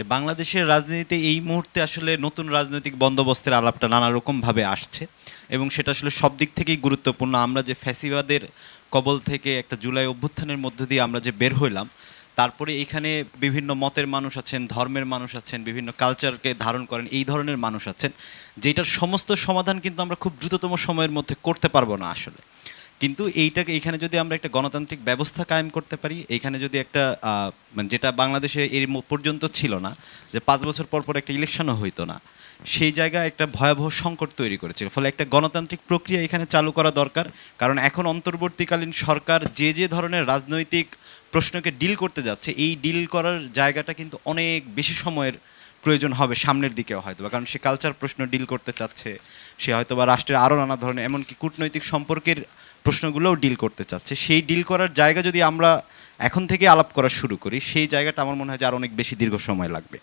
যে বাংলাদেশের রাজনীতিতে এই মুহূর্তে আসলে নতুন রাজনৈতিক বন্দোবস্তের আলাপটা নানা রকমভাবে আসছে এবং সেটা আসলে সব দিক থেকেই গুরুত্বপূর্ণ। আমরা যে ফ্যাসিবাদের কবল থেকে একটা জুলাই অভ্যুত্থানের মধ্য দিয়ে আমরা যে বের হইলাম, তারপরে এখানে বিভিন্ন মতের মানুষ আছেন, ধর্মের মানুষ আছেন, বিভিন্ন কালচারকে ধারণ করেন এই ধরনের মানুষ আছেন, যেটার সমস্ত সমাধান কিন্তু আমরা খুব দ্রুততম সময়ের মধ্যে করতে পারবো না আসলে। কিন্তু এইটাকে এখানে যদি আমরা একটা গণতান্ত্রিক ব্যবস্থা কায়েম করতে পারি, এখানে যদি একটা মানে যেটা বাংলাদেশে এর পর্যন্ত ছিল না, যে 5 বছর পর পর একটা ইলেকশনও হইতো না, সেই জায়গায় একটা ভয়াবহ সংকট তৈরি করেছিল। ফলে একটা গণতান্ত্রিক প্রক্রিয়া এখানে চালু করা দরকার। কারণ এখন অন্তর্বর্তীকালীন সরকার যে যে ধরনের রাজনৈতিক প্রশ্নকে ডিল করতে যাচ্ছে, এই ডিল করার জায়গাটা কিন্তু অনেক বেশি সময়ের প্রয়োজন হবে সামনের দিকেও হয়তো, কারণ সে কালচার প্রশ্ন ডিল করতে চাচ্ছে, সে হয়তো বা রাষ্ট্রের আরও নানা ধরনের এমনকি কূটনৈতিক সম্পর্কের প্রশ্নগুলোও ডিল করতে চাচ্ছে। সেই ডিল করার জায়গা যদি আমরা এখন থেকে আলাপ করা শুরু করি, সেই জায়গাটা আমার মনে হয় যে আর অনেক বেশি দীর্ঘ সময় লাগবে।